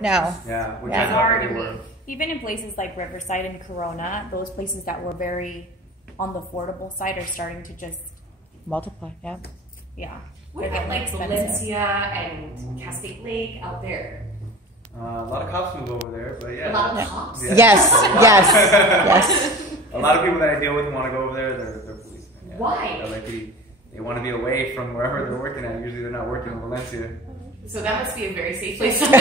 No. Yeah, which Yeah. I thought that they were. Even in places like Riverside and Corona, those places that were very on the affordable side are starting to just Multiply, yeah. yeah. What about like Valencia and Cascade Lake out there? A lot of cops move over there, but yeah. A lot of cops? Yeah. Yes, yes. A lot of people that I deal with want to go over there. They're policemen. Yeah. Why? They're like they want to be away from wherever they're working at. Usually they're not working in Valencia. So that must be a very safe place to live.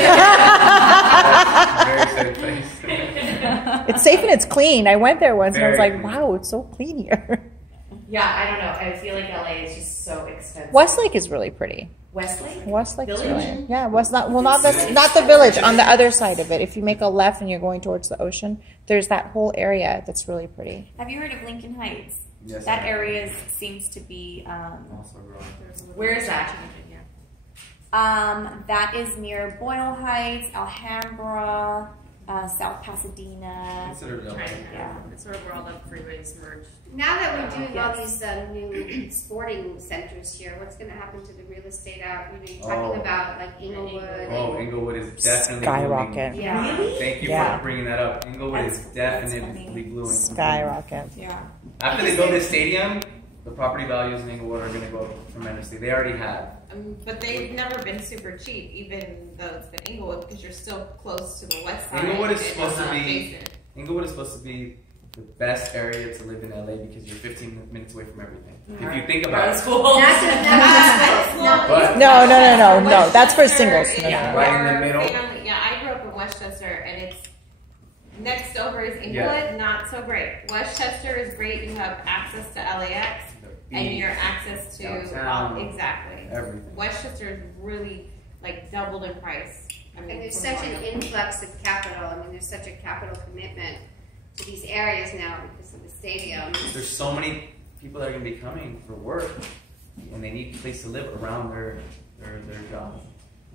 Very safe place. It's safe and it's clean. I went there once and I was Very like, clean. wow, it's so clean here. Yeah, I don't know. I feel like LA is just so expensive. Westlake is really pretty. Westlake? Westlake's Village? really, yeah, not the village, on the other side of it. If you make a left and you're going towards the ocean, there's that whole area that's really pretty. Have you heard of Lincoln Heights? Yes, That I- area seems to be Also growing. Where is that? that is near Boyle Heights, Alhambra, South Pasadena. Considered LA. Yeah. It's sort of where all the freeways merge. Now that we're doing all these new sporting centers here, what's going to happen to the real estate out? You know, you're talking about like Inglewood. Oh, Inglewood is definitely Skyrocket. blooming. Yeah. Really? Thank you Yeah. for bringing that up. Inglewood is That's definitely funny. blooming. Skyrocket. Yeah. After they build this stadium, the property values in Inglewood are going to go up tremendously. They already have. But they've never been super cheap, even though it's been Inglewood, because you're still close to the west side. Inglewood is and supposed to not be- adjacent. Inglewood is supposed to be the best area to live in LA because you're 15 minutes away from everything. If you think about it, School. Not just no. but No, that's for singles. Westchester No, is no, no. Right in the our middle. family- Yeah, I grew up in Westchester, and it's next over is Inglewood, not so great. Westchester is great. You have access to LAX, the and beach, your access to downtown, exactly. everything. Westchester is really like doubled in price. I mean, And there's from such an growing up. influx of capital. I mean, there's such a capital commitment to these areas now because of the stadium. There's so many people that are going to be coming for work, and they need a place to live around their job.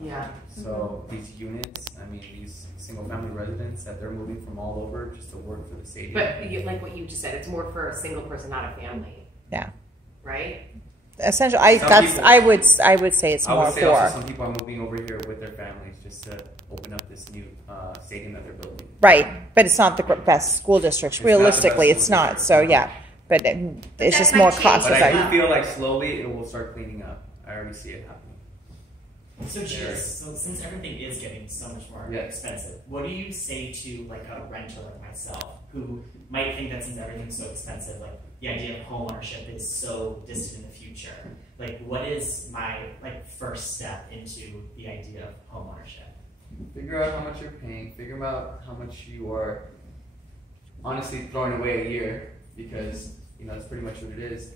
Yeah. So these units, I mean, these single-family residents that they're moving from all over just to work for the stadium. But like what you just said, it's more for a single person, not a family. Yeah. Right? Essentially, Some people- I would say it's I more would say also for. some people are moving over here with their families just to open up this new stadium that they're building. Right, but it's not the best school districts. It's not the best Realistically, it's school not. district. So yeah, but it's just that more might change. cost But I effective. do feel like slowly it will start cleaning up. I already see it happening. So so since everything is getting so much more Yeah. expensive, what do you say to like a renter like myself who might think that since everything's so expensive, like the idea of home ownership is so distant in the future? Like, what is my first step into the idea of home ownership? Figure out how much you're paying. Figure out how much you are honestly throwing away a year because that's pretty much what it is.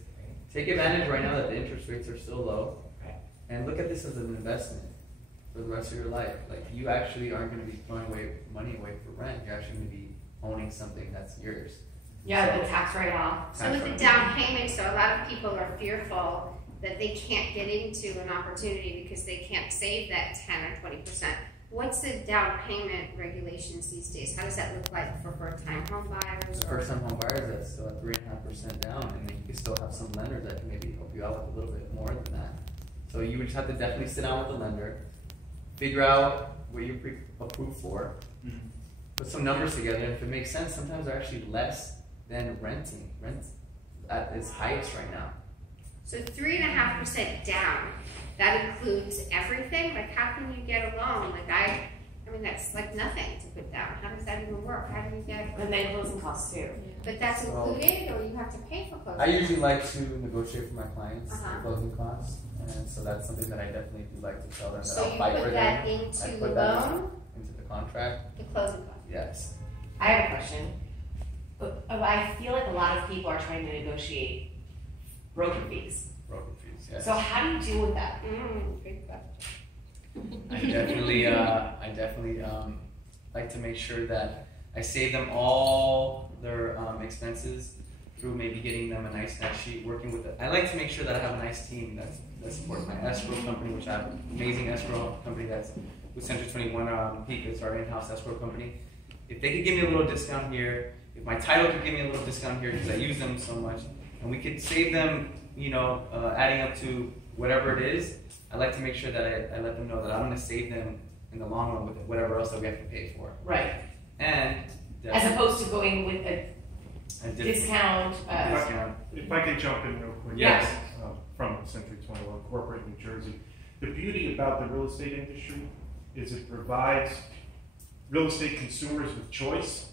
Take advantage right now that the interest rates are still low, and look at this as an investment for the rest of your life. Like you actually aren't going to be throwing money away for rent. You're actually going to be owning something that's yours. Yeah, the tax write-off. So with the down payment, so a lot of people are fearful that they can't get into an opportunity because they can't save that 10 or 20%. What's the down payment regulations these days? How does that look like for first-time home buyers? The first-time home buyers that's still at 3.5% down, and then you can still have some lenders that can maybe help you out with a little bit more than that. So you would just have to definitely sit down with the lender, figure out what you're approved for, put some numbers together, and if it makes sense, sometimes they're actually less than renting. Rent at its highest right now. So 3.5% down, that includes everything? Like how can you get a loan? Like I mean that's like nothing to put down. How does that even work? How do you get? And then closing costs too. But that's included or you have to pay for closing? I usually like to negotiate for my clients Uh-huh. the closing costs, and so that's something that I definitely do like to tell them that So I'll you fight for put them. that I into put the that loan? into the contract. The closing cost? Yes. I have a question. I feel like a lot of people are trying to negotiate broker fees. Broker fees. Yes. So how do you deal with that? Good question. I definitely like to make sure that I save them all their expenses through maybe getting them a nice net sheet, working with it. I like to make sure that I have a nice team that supports my escrow company, which I have an amazing escrow company that's with Century 21 Peak is our in-house escrow company. If they could give me a little discount here, if my title could give me a little discount here because I use them so much, and we could save them, adding up to whatever it is, I like to make sure that I let them know that I'm going to save them in the long run with whatever else that we have to pay for. Right. And As opposed to going with a discount. If I could jump in real quick. Yes. From Century 21 Corporate, New Jersey. The beauty about the real estate industry is it provides real estate consumers with choice.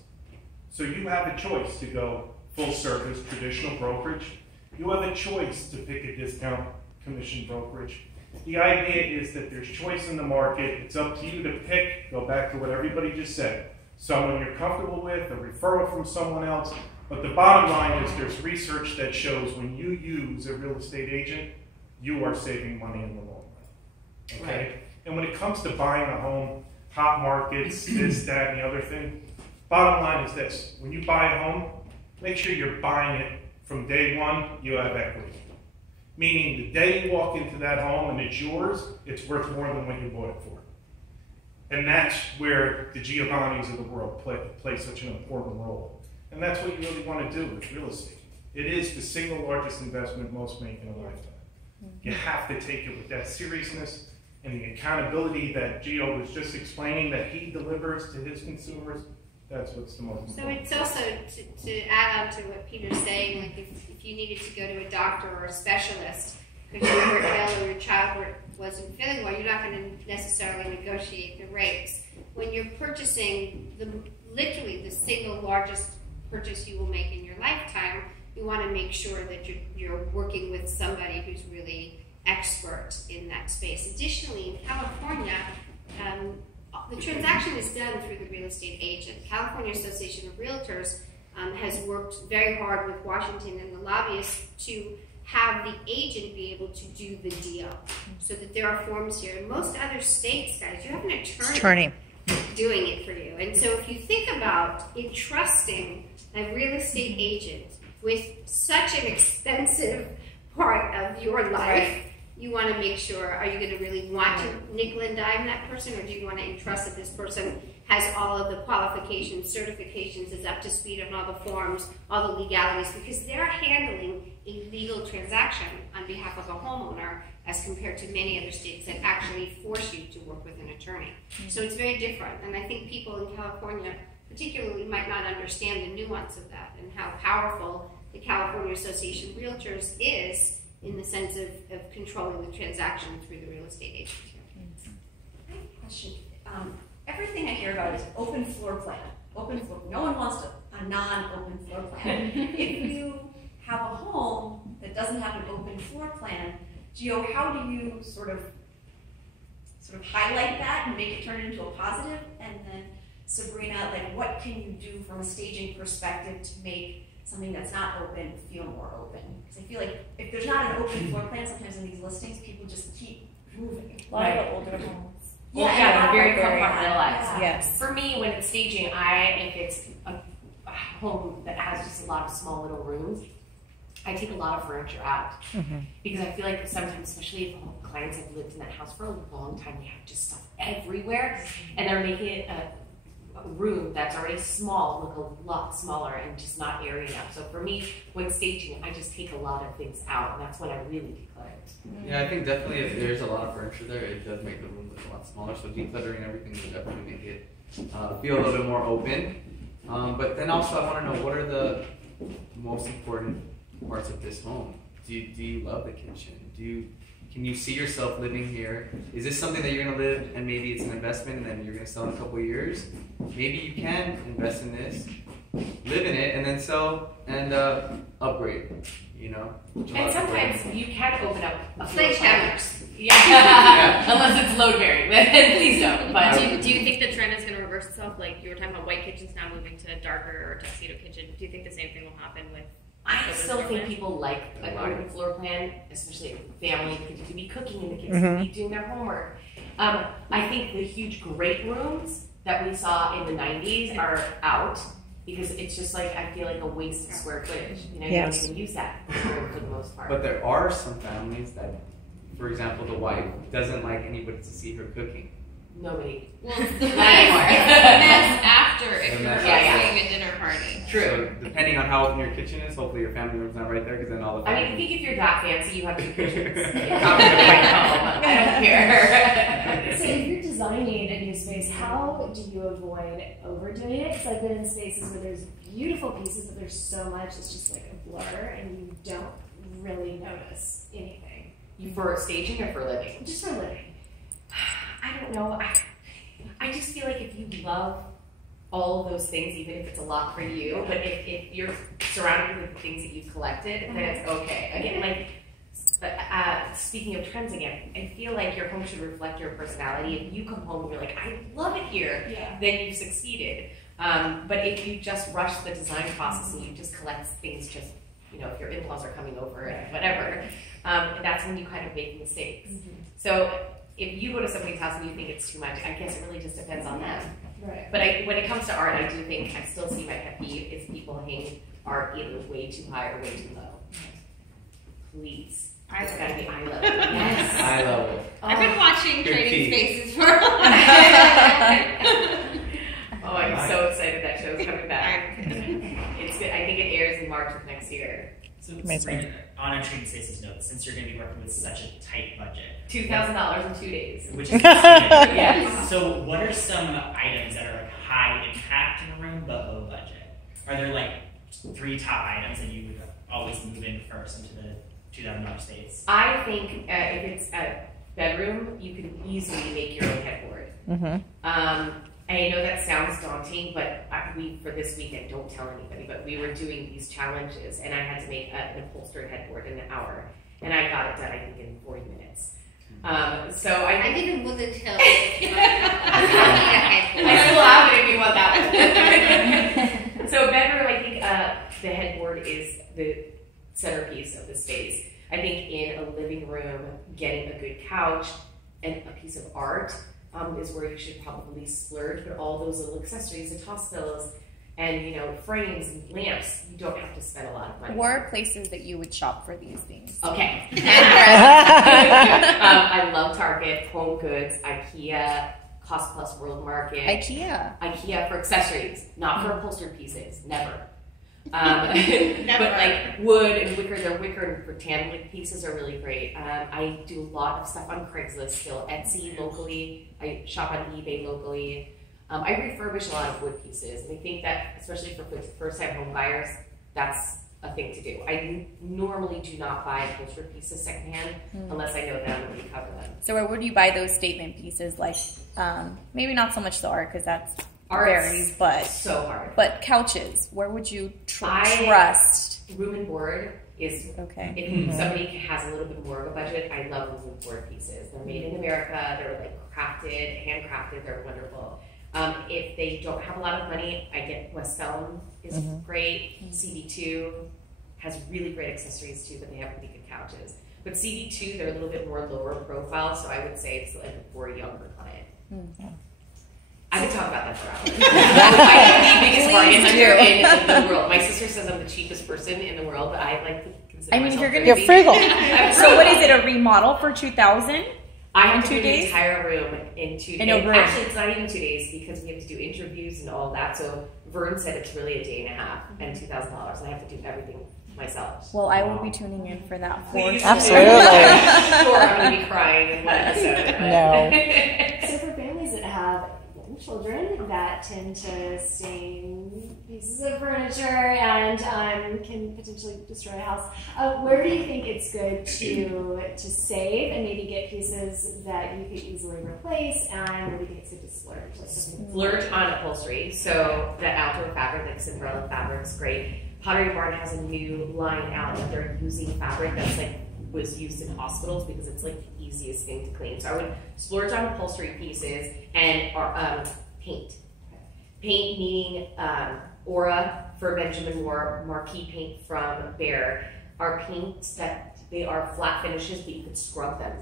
So you have a choice to go full service, traditional brokerage. You have a choice to pick a discount commission brokerage. The idea is that there's choice in the market. It's up to you to pick, go back to what everybody just said, someone you're comfortable with, a referral from someone else. But the bottom line is there's research that shows when you use a real estate agent, you are saving money in the long run. Okay? Right. And when it comes to buying a home, hot markets, this, that, and the other thing, bottom line is this. When you buy a home, make sure you're buying it from day one, you have equity. Meaning the day you walk into that home and it's yours, it's worth more than what you bought it for. And that's where the Giovannis of the world play such an important role. And that's what you really want to do with real estate. It is the single largest investment most make in a lifetime. You have to take it with that seriousness and the accountability that Gio was just explaining that he delivers to his consumers. That's what's the most important. So it's also, to add on to what Peter's saying, like if you needed to go to a doctor or a specialist because you were ill or your child wasn't feeling well, you're not going to necessarily negotiate the rates. When you're purchasing literally the single largest purchase you will make in your lifetime, you want to make sure that you're working with somebody who's really expert in that space. Additionally, in California, the transaction is done through the real estate agent. California Association of Realtors has worked very hard with Washington and the lobbyists to have the agent be able to do the deal, so that there are forms here. In most other states, guys, you have an attorney doing it for you. And so if you think about entrusting a real estate agent with such an expensive part of your life, you want to make sure, are you going to really want to nickel and dime that person, or do you want to entrust that this person has all of the qualifications, certifications, is up to speed on all the forms, all the legalities, because they're handling a legal transaction on behalf of a homeowner as compared to many other states that actually force you to work with an attorney. So it's very different, and I think people in California particularly might not understand the nuance of that and how powerful the California Association of Realtors is in the sense of controlling the transaction through the real estate agent. I have a question. Everything I hear about is open floor plan. Open floor. No one wants a non-open floor plan. If you have a home that doesn't have an open floor plan, Gio, how do you sort of highlight that and make it turn into a positive? And then Sabrina, like, what can you do from a staging perspective to make something that's not open feel more open? Because I feel like if there's not an open floor plan, sometimes in these listings, people just keep moving. A lot of older homes. Yeah, very compartmentalized. Yeah. Yes. For me, when it's staging, if it's a home that has just a lot of small little rooms, I take a lot of furniture out. Because I feel like sometimes, especially if clients have lived in that house for a long time, they have just stuff everywhere, and they're making it a room that's already small look a lot smaller and just not airy enough. So for me, when staging, I just take a lot of things out, and that's when I really declutter it. Yeah, I think definitely if there's a lot of furniture there, it does make the room look a lot smaller. So decluttering everything will definitely make it feel a little bit more open. But then also I want to know, what are the most important parts of this home? Do you love the kitchen? Can you see yourself living here? Is this something that you're going to live and maybe it's an investment and then you're going to sell in a couple of years? Maybe you can invest in this, live in it, and then sell and upgrade, you know? And sometimes you can open up a Play counters. Yeah. Unless it's load bearing, then please don't. But Do you think the trend is going to reverse itself? Like you were talking about white kitchens now moving to darker or tuxedo kitchen. Do you think the same thing will happen with? I still think people like an open floor plan, especially family, because you can be cooking in the kids can be doing their homework. I think the huge great rooms that we saw in the 90s are out because it's just like, I feel like a waste of square footage. You know, you don't even use that for the most part. But there are some families that, for example, the wife doesn't like anybody to see her cooking. Nobody. Well, it's the mess after if you're hosting a dinner party. True. So depending on how open your kitchen is, hopefully your family room's not right there, because then all the family... I think if you're that fancy, you have two kitchens. You're probably right home. I don't care. So if you're designing a new space, how do you avoid overdoing it? Because I've been in spaces where there's beautiful pieces, but there's so much, it's just like a blur, and you don't really notice anything. For staging or for living? Just for living. I don't know. I just feel like if you love all of those things, even if it's a lot for you, but if you're surrounded with the things that you've collected, then it's okay. Again, like, speaking of trends again, I feel like your home should reflect your personality. If you come home and you're like, I love it here, then you've succeeded. But if you just rush the design process and you just collect things just, if your in-laws are coming over and whatever, that's when you kind of make mistakes. So if you go to somebody's house and you think it's too much, I guess it really just depends on them. Right. But when it comes to art, I do think I still see my pet peeve is people hang art either way too high or way too low. Please. It's gotta be eye level. Yes. Eye level. I've been watching Good Trading key. Spaces for a while. Oh, I'm so excited that show's coming back. It's good. I think it airs in March of next year. So, Sabrina, on a Trading Spaces note, since you're going to be working with such a tight budget, $2,000 in 2 days. which is Yes. So, what are some items that are like high impact in a room but low budget? Are there like 3 top items that you would always move in first into the $2,000 space? I think if it's a bedroom, you can easily make your own headboard. I know that sounds daunting, but for this weekend, don't tell anybody, but we were doing these challenges, and I had to make an upholstered headboard in an hour, and I got it done, I think, in 40 minutes. So I live in Woodland Hills. I still have it if you want that one. So bedroom, I think the headboard is the centerpiece of the space. I think in a living room, getting a good couch and a piece of art is where you should probably splurge, but all those little accessories, the toss pillows, and frames and lamps, you don't have to spend a lot of money. Where are places that you would shop for these things? Okay. I love Target, Home Goods, IKEA, Cost Plus World Market. IKEA for accessories, not for upholstered pieces, never. But like wood and wicker, their wicker and rattan pieces are really great. I do a lot of stuff on Craigslist still, Etsy locally. I shop on eBay locally. I refurbish a lot of wood pieces, and I think that, especially for first-time home buyers, that's a thing to do. I normally do not buy upholstered pieces secondhand unless I know that I'm going to recover them. So where would you buy those statement pieces? Like maybe not so much the art because that's varies, but so hard. But couches, where would you trust? Room and board is okay. If somebody has a little bit more of a budget, I love room and board pieces. They're made in America. They're like crafted, handcrafted. They're wonderful. If they don't have a lot of money, I get West Elm is great. CB2 has really great accessories too, but they have pretty good couches. But CB2, they're a little bit more lower profile, so I would say it's like for a younger client. I could talk about that for hours. I'm the biggest bargain hunter in the world. My sister says I'm the cheapest person in the world, but I like to consider myself you're frugal. So what is it, a remodel for 2,000? I have to do the entire room in 2 days. In a room. Actually, it's not even 2 days because we have to do interviews and all that. So Vern said it's really a day and a half and $2,000. I have to do everything myself. Well, I will be tuning in for that. Please. Absolutely. Sure, I'm going to be crying in one episode. No. So for families that have young children that tend to stain pieces of furniture and can potentially destroy a house, where do you think it's good to save and maybe get pieces that you could easily replace, and where do you think it's good to splurge? Splurge on upholstery. So the outdoor fabric, like Cinderella fabric, is great. Pottery Barn has a new line out that they're using fabric that's like was used in hospitals because it's like the easiest thing to clean. So I would splurge on upholstery pieces and paint. Paint meaning Aura for Benjamin Moore, marquee paint from Behr, are paints that they are flat finishes, but you could scrub them.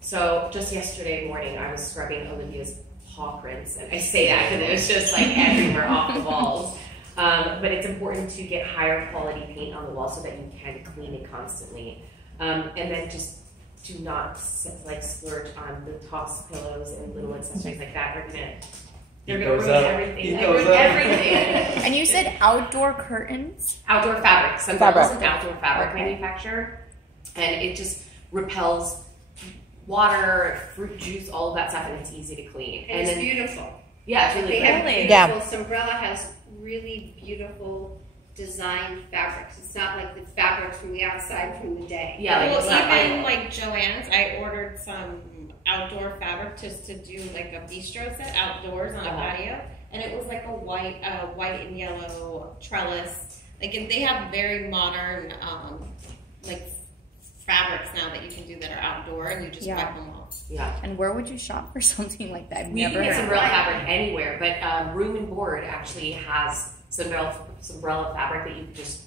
So just yesterday morning, I was scrubbing Olivia's paw prints, and I say that because it was just like everywhere off the walls. But it's important to get higher quality paint on the wall so that you can clean it constantly. And then just do not like splurge on the toss pillows and little accessories like that. They're gonna ruin everything. They ruin everything. And you said outdoor curtains? Outdoor fabric. Sunbelt is an outdoor fabric manufacturer, and it just repels water, fruit juice, all of that stuff, and it's easy to clean. And it's beautiful. Yeah, it's really They have pretty. beautiful. Sombrella has really beautiful designed fabrics. It's not like the fabrics from the outside from the day. Yeah, like it's not even like Joann's, I ordered some outdoor fabric just to do like a bistro set outdoors on a patio, and it was like a white and yellow trellis. Like, and they have very modern like fabrics now that you can do that are outdoor, and you just wipe them off. Yeah. And where would you shop for something like that? You can get Sombrella fabric anywhere, but Room and Board actually has Sombrella fabric that you can just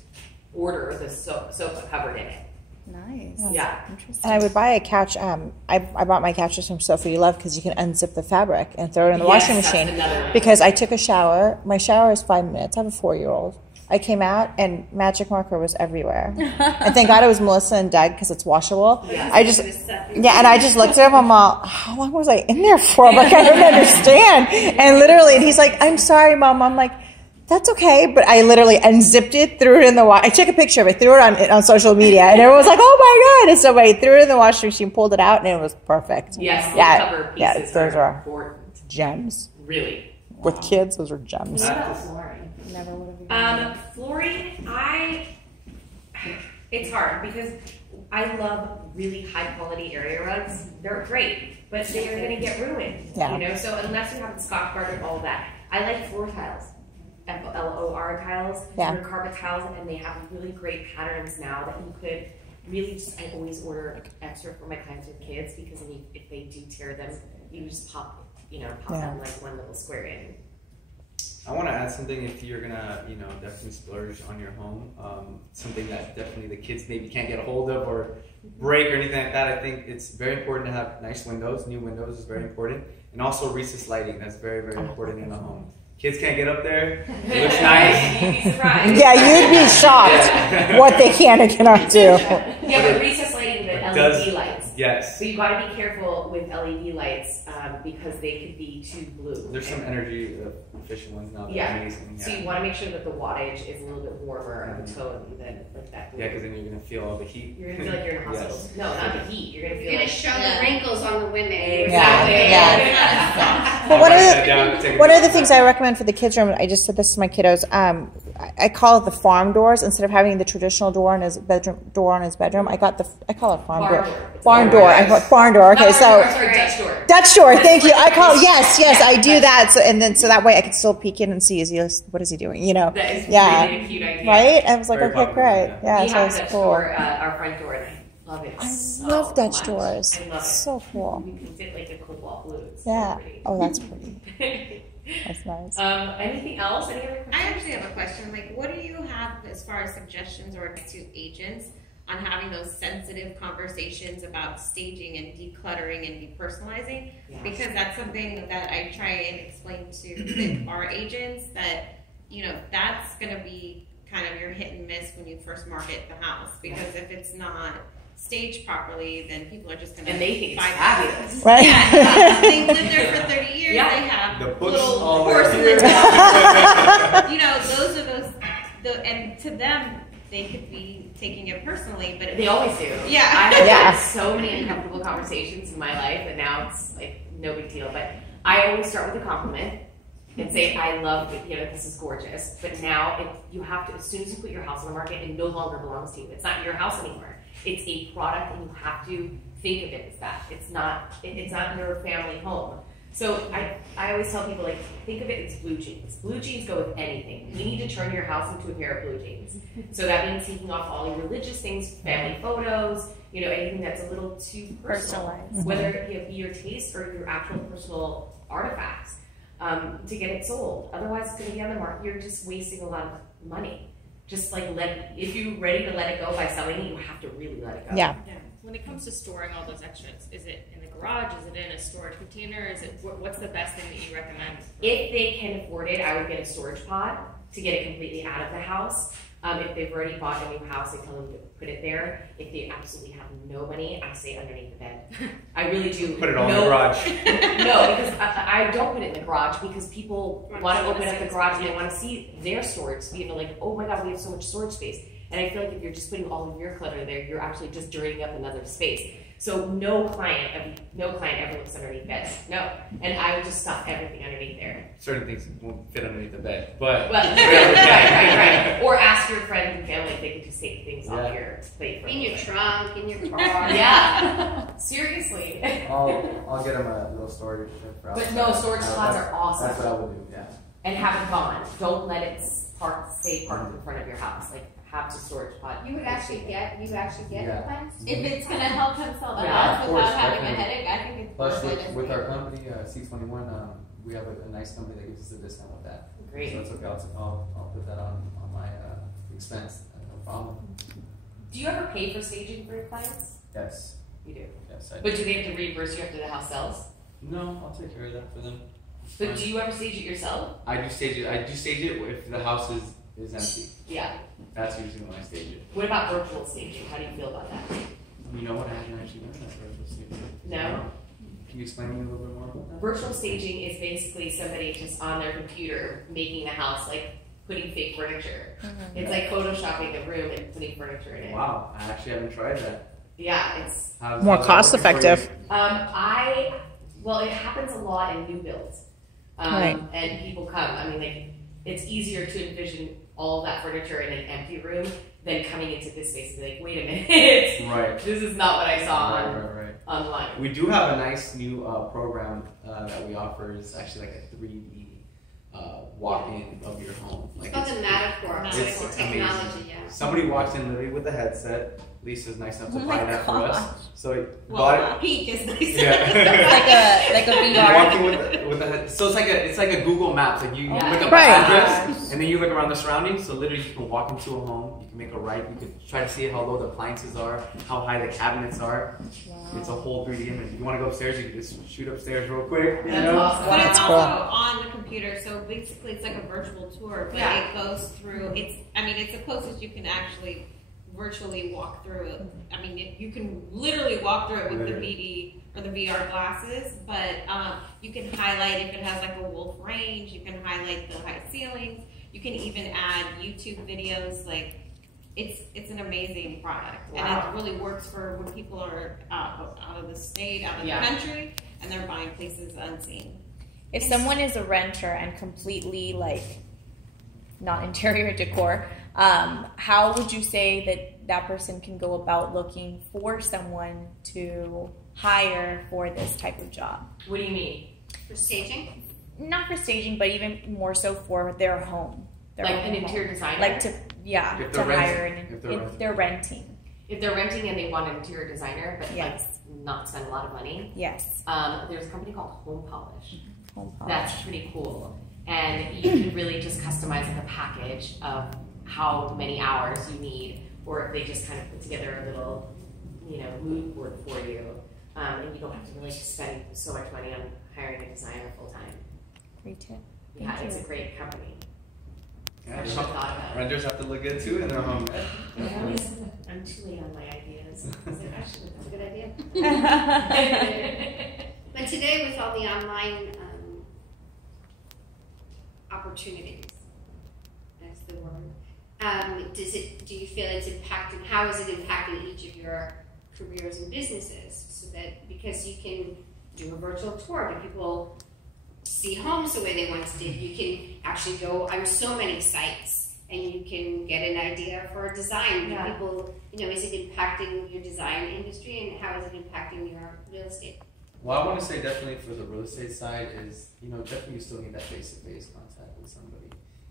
order the sofa covered in it. Nice. Yeah. Interesting. And I would buy a couch. I bought my couches from Sofa You Love because you can unzip the fabric and throw it in the washing machine. Because I took a shower. My shower is 5 minutes. I have a 4-year-old. I came out and magic marker was everywhere. And thank God it was Melissa and Doug because it's washable. Yes. And I just looked at him. I'm all, how long was I in there for? I'm like, I don't understand. And literally, and he's like, I'm sorry, Mom. I'm like, that's okay. But I literally unzipped it, threw it in the I took a picture of it, threw it on social media, and everyone was like, oh my God. And so I threw it in the washing machine, pulled it out, and it was perfect. Yes, cover pieces those are important. gems. Really. With kids, those are gems. What about flooring? Never would have flooring, it's hard because I love really high quality area rugs. They're great, but they are going to get ruined. Yeah. You know, so unless you have the Scotch guard and all that, I like floor tiles. FLOR tiles. Yeah. They're carpet tiles, and they have really great patterns now that you could really just. I always order extra for my clients with kids because if they do tear them, you just pop them like one little square in. I want to add something. If you're gonna, definitely splurge on your home, something that definitely the kids maybe can't get a hold of or break or anything like that. I think it's very important to have nice windows. New windows is very important, and also recessed lighting. That's very, very important in a home. Kids can't get up there. It looks nice. You'd be surprised. Yeah, you'd be shocked what they can and cannot do. Yeah, but recessed lighting, the LED lights. Yes. So you got to be careful with LED lights because they could be too blue. There's some energy efficient ones now that are amazing. So you want to make sure that the wattage is a little bit warmer of a tone than like that. Yeah, because then you're going to feel all the heat. You're going to feel like you're in a hospital. Yes. No, not the heat. You're going to feel You're like going to show the wrinkles on the women. Exactly. But one of the things I recommend for the kids' room, I just said this to my kiddos, I call it the farm doors. Instead of having the traditional door in his bedroom, I call it farm door. Barn door. I call it barn door. Okay, Dutch door. Dutch door. Thank you. I call yes, I do that. So that way I can still peek in and see what is he doing? That is really a cute idea. Right? I was like, Very okay, popular, great. Yeah, We so have it's Dutch cool. door at our front door, and I love it. I love Dutch much. doors. I love it. So cool. You can fit like the cobalt blue. It's Yeah. so pretty. Oh, that's pretty. That's nice. Anything else? Any other questions? I actually have a question. Like, what do you have as far as suggestions or to agents on having those sensitive conversations about staging and decluttering and depersonalizing? Yes. Because that's something that I try and explain to our agents that, that's going to be kind of your hit and miss when you first market the house. Because if it's not staged properly, then people are just going to And they think it's buy fabulous. Right? Yeah, they've lived there for 30 years. Yeah. They have The books little all porcelain. there. Those are and to them, they could be taking it personally, but They always do. Yeah. I've had so many uncomfortable conversations in my life, and now it's like no big deal. But I always start with a compliment and say, I love it, this is gorgeous. But now you have to, as soon as you put your house on the market, it no longer belongs to you. It's not your house anymore. It's a product, and you have to think of it as that. It's not your family home. So I always tell people, like, think of it as blue jeans. Blue jeans go with anything. You need to turn your house into a pair of blue jeans. So that means taking off all your religious things, family photos, anything that's a little too personal. Personalized. Whether it be your taste or your actual personal artifacts, to get it sold. Otherwise, it's going to be on the market. You're just wasting a lot of money. Just like if you're ready to let it go by selling it, you have to really let it go. Yeah. When it comes to storing all those extras, is it in the garage? Is it in a storage container? What's the best thing that you recommend? If they can afford it, I would get a storage pod to get it completely out of the house. If they've already bought a new house, I tell them to put it there. If they absolutely have no money, I say underneath the bed. I really do. Put it all in the garage. No, because I don't put it in the garage because people want to open up the garage and they want to see their storage. Like, oh my God, we have so much storage space. And I feel like if you're just putting all of your clutter there, you're actually just dirtying up another space. So no client ever looks underneath beds. No. And I would just stuff everything underneath there. Certain things won't fit underneath the bed, but right. Or ask your friends and family if they could just take things off your plate. In your trunk, in your car. Yeah. Seriously. I'll get them a little storage. But no, storage spots are awesome. That's what I would do. Yeah. And have it gone. Don't let it stay parked in front of your house. Like, have to storage spot. You actually get the plants? If it's gonna help him sell the Yeah, house of without course, having definitely. a headache, I think it's Plus, worth with our company, C21, we have a nice company that gives us a discount with that. Great. So it's okay. I'll put that on my expense. No problem. Do you ever pay for staging for your clients? Yes. You do. Yes, I do. But do they have to reimburse you after the house sells? No, I'll take care of that for them. But do you ever stage it yourself? I do stage it. if the house is empty. Yeah. That's usually when I stage it. What about virtual staging? How do you feel about that? You know what? I haven't actually done that virtual staging. No? Can you explain to me a little bit more about that? Virtual staging is basically somebody just on their computer making the house, like putting fake furniture. It's like photoshopping a room and putting furniture in it. Wow, I actually haven't tried that. Yeah, it's More cost effective. well, it happens a lot in new builds. Right. And people come. I mean, like, it's easier to envision all of that furniture in an empty room than coming into this space and be like, wait a minute. Right. This is not what I saw Right. online. We do have a nice new program that we offer. It's actually like a 3D walk-in of your home. Like It's called the Matterport. it's It's technology, yeah. Somebody walks in literally with a headset. Lisa's nice enough to buy that for us. So he Well, bought it. pink is nice. Yeah. like a VR. Walking with the head. So it's like a Google Maps. Like you look up Right. an address and then you look around the surroundings. So literally you can walk into a home. You can make a right. You can try to see how low the appliances are, how high the cabinets are. It's a whole 3D image. If you want to go upstairs, you can just shoot upstairs real quick. You That's know? awesome. But it's That's also cool. on the computer, so basically it's like a virtual tour, but Yeah. it goes through, it's the closest you can actually virtually walk through it. I mean, you can literally walk through it with the VD or the VR glasses, but you can highlight if it has like a wolf range, you can highlight the high ceilings, you can even add YouTube videos, like it's an amazing product. Wow. And it really works for when people are out of the state, out of the country, and they're buying places unseen. If someone is a renter and completely like not interior decor, how would you say that person can go about looking for someone to hire for this type of job? What do you mean? For staging? Not for staging, but even more so for their home. Their Like own an home. interior designer? Like to If to they're hire renting. if they're renting. If they're renting and they want an interior designer, but Yes. like not spend a lot of money, Yes. there's a company called Home Polish. Home That's polish. pretty cool. And you can really just customize like a package of how many hours you need, or if they just kind of put together a little, mood board for you. And you don't have to really spend so much money on hiring a designer full time. Great tip. Yeah, Thank it's you. a great company. Yeah, I should have thought about it. renters have to look good too in their home. I'm too late on my ideas. I was like, I should That's a have good idea. done it. But today, with all the online opportunities, that's the word, do you feel it's impacting, how is it impacting each of your careers and businesses? So that, because you can do a virtual tour, do people see homes the way they once did? You can actually go on so many sites and you can get an idea for a design. Do people, is it impacting your design industry, and how is it impacting your real estate? Well, I want to say definitely for the real estate side is, definitely you still need that face-to-face contact with somebody.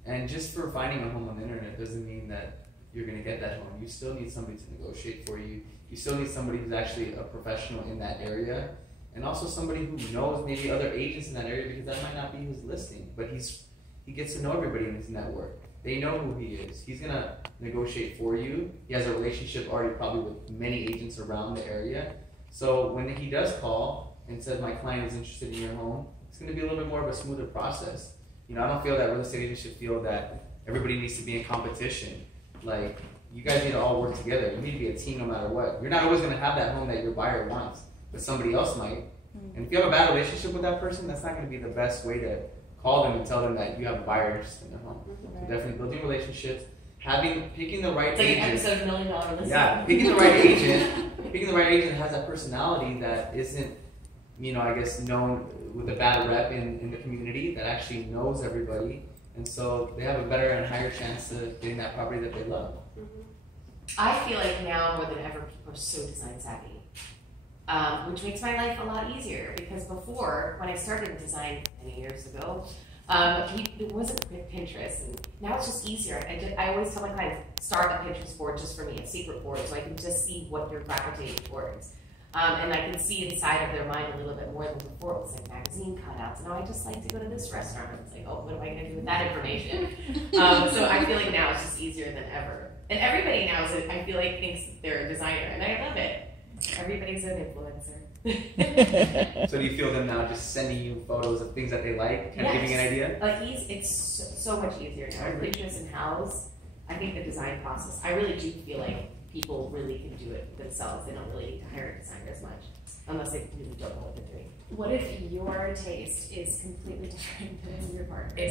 And just for finding a home on the internet doesn't mean that you're going to get that home. You still need somebody to negotiate for you. You still need somebody who's actually a professional in that area. And also somebody who knows maybe other agents in that area, because that might not be his listing. But he gets to know everybody in his network. They know who he is. He's going to negotiate for you. He has a relationship already probably with many agents around the area. So when he does call and says, my client is interested in your home, it's going to be a little bit more of a smoother process. I don't feel that real estate agents should feel that everybody needs to be in competition. Like, you guys need to all work together. You need to be a team no matter what. You're not always going to have that home that your buyer wants, but somebody else might. And if you have a bad relationship with that person, that's not going to be the best way to call them and tell them that you have a buyer interested in their home. So definitely building relationships, picking the right It's like an agent. episode of $1 Million Listing. Yeah, picking the right agent picking the right agent that has that personality that isn't, I guess known with a bad rep in the community, that actually knows everybody, and so they have a better and higher chance of getting that property that they love. I feel like now more than ever people are so design savvy, which makes my life a lot easier, because before, when I started design many years ago, it wasn't Pinterest, and now it's just easier. I always tell my clients, start a Pinterest board just for me, a secret board, so I can just see what you're gravitating towards. And I can see inside of their mind a little bit more than before. It was like magazine cutouts. Now I just like to go to this restaurant. And it's like, oh, what am I going to do with that information? So I feel like now it's just easier than ever. And everybody now, I feel like, thinks they're a designer, and I love it. Everybody's an influencer. So do you feel them now just sending you photos of things that they like, kind of giving an idea? It's so much easier now. Pinterest and House, I think the design process, I really do feel like people really can do it themselves. They don't really need to hire a designer as much, unless they really don't know what they're doing. What if your taste is completely different than your partner's? It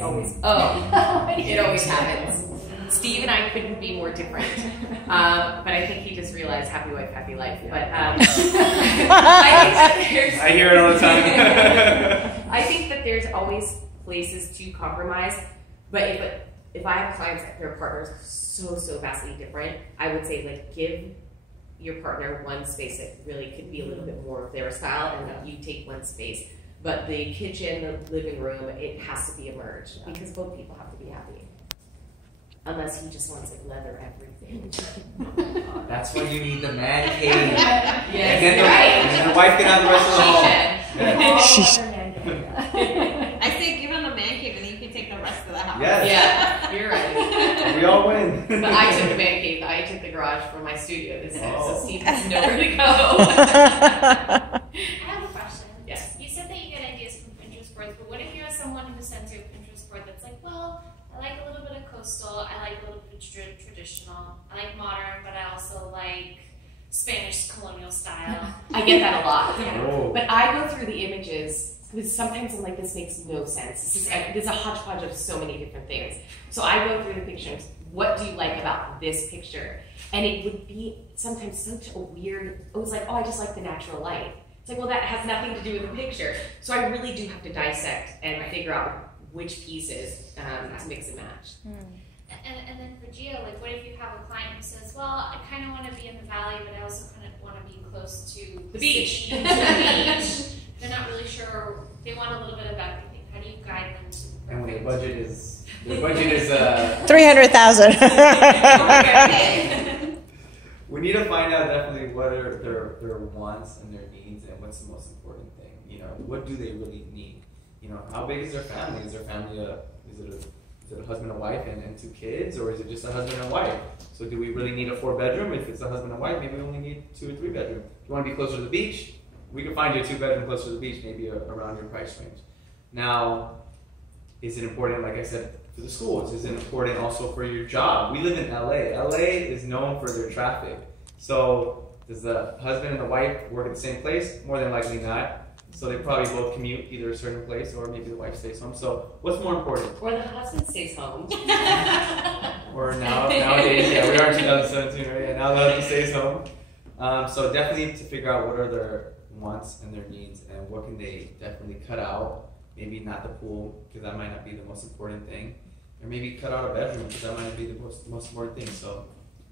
always happens. Steve and I couldn't be more different, but I think he just realized happy wife, happy life. But I hear it all the time. I think that there's always places to compromise, but if I have clients that their partners are so vastly different, I would say, like, give your partner one space that really could be a little bit more of their style, and that you take one space. But the kitchen, the living room, it has to be a merge, because both people have to be happy. Unless he just wants, like, leather everything. That's when you need the man cave. Yes, and then the wife can have the rest of the home. I say give him the man cave, and then you can take the rest of the house. Yes. Yeah, you're right. We all win. But I took the man cave. I took the garage for my studio this time, so Steve has nowhere to go. I have a question. Yes. You said that you get ideas from Pinterest boards, but what if you have someone who sends you a Pinterest board that's like, well, I like a little bit of coastal, I like a little bit of traditional, I like modern, but I also like Spanish colonial style. I get that a lot. Oh. But I go through the images, because sometimes I'm like, this makes no sense. There's a hodgepodge of so many different things. So I go through the pictures. What do you like about this picture? And it would be sometimes such a weird, it was like, oh, I just like the natural light. It's like, well, that has nothing to do with the picture. So I really do have to dissect and figure out which pieces to mix and match. And then for Gio, like, what if you have a client who says, well, I kind of want to be in the valley, but I also kind of want to be close to the beach. To the beach. They're not really sure. They want a little bit of everything. How do you guide them to the And when perfect? their budget is 300,000. we need to find out definitely what are their wants and their needs, and what's the most important thing. What do they really need? How big is their family? Is their family is it a husband and wife and 2 kids, or is it just a husband and wife? So do we really need a 4-bedroom? If it's a husband and wife, maybe we only need 2 or 3 bedroom. If you want to be closer to the beach, we can find you a 2-bedroom closer to the beach, maybe around your price range. Now, is it important, like I said, for the schools? Is it important also for your job? We live in LA. LA is known for their traffic. So does the husband and the wife work at the same place? More than likely not. So they probably both commute either a certain place, or maybe the wife stays home. So what's more important? Or the husband stays home. Or nowadays, yeah, we are in 2017, right? Yeah, now the husband stays home. So definitely to figure out what are their wants and their needs, and what can they definitely cut out. Maybe not the pool, because that might not be the most important thing. Or maybe cut out a bedroom, because that might not be the most important thing. So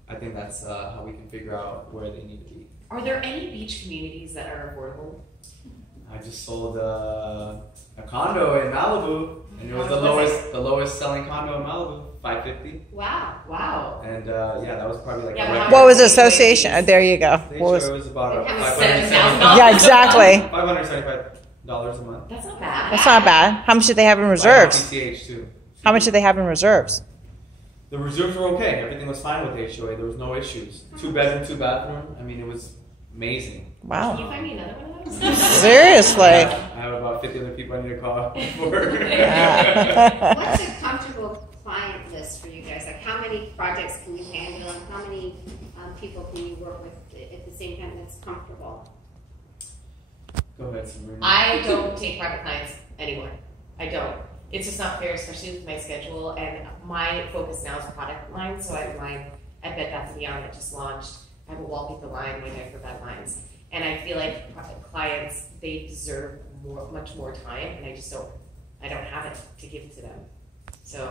I think that's how we can figure out where they need to be. Are there any beach communities that are affordable? I just sold a condo in Malibu, and it was the lowest selling condo in Malibu, $550. Wow. And that was probably like What was the association? There you go. It was about $7,000. Yeah, exactly. $575 a month. That's not bad. That's not bad. How much did they have in reserves? PCH too. How much did they have in reserves? The reserves were okay. Everything was fine with the HOA. There was no issues. 2-bedroom, 2-bathroom. I mean, it was amazing. Wow. Can you find me another one of those? Seriously. I have about 50 other people I need to call for. What's a comfortable client list for you guys? Like, how many projects can you handle, and how many people can you work with at the same time that's comfortable? Go ahead, Sabrina. I don't take private clients anymore. I don't. It's just not fair, especially with my schedule. And my focus now is product line. So I have my at Bed Bath & Beyond that just launched. I have a wallpaper line, my diaper bed lines. And I feel like clients, they deserve much more time, and I don't have it to give to them. So